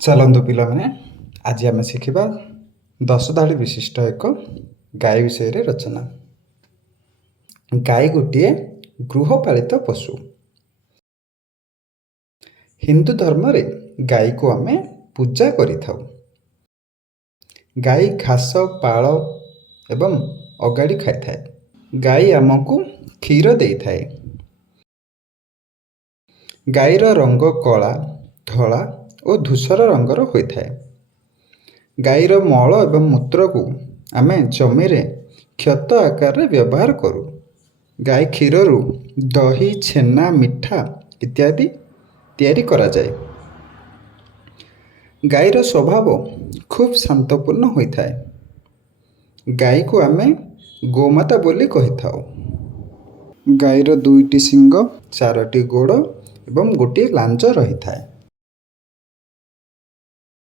चलतु पिलाने आज आम शिखा 10 धाड़ी विशिष्ट एक गाय विषय रचना। गाय गोटे गृहपालित पशु। हिंदू धर्म रे गाय को आम पूजा करिथाउ। गाय घास पाल एवं अगाड़ी खाई थाए। गाय आमको क्षीर दे थाए। गायर रंग कला धला और धूसर रंगर होता है। गायर मल एवं मूत्र को आम जमी क्षत आकार व्यवहार करूँ। गाय क्षीर दही छेना मिठा इत्यादि तैयारी करा जाए। गायर स्वभाव खूब शांतपूर्ण होता है। गाय को आम गोमाता बोली कही थाउ। गायर 2टी सिंग 4टी गोड़ एवं गोटे लांज रही थाए।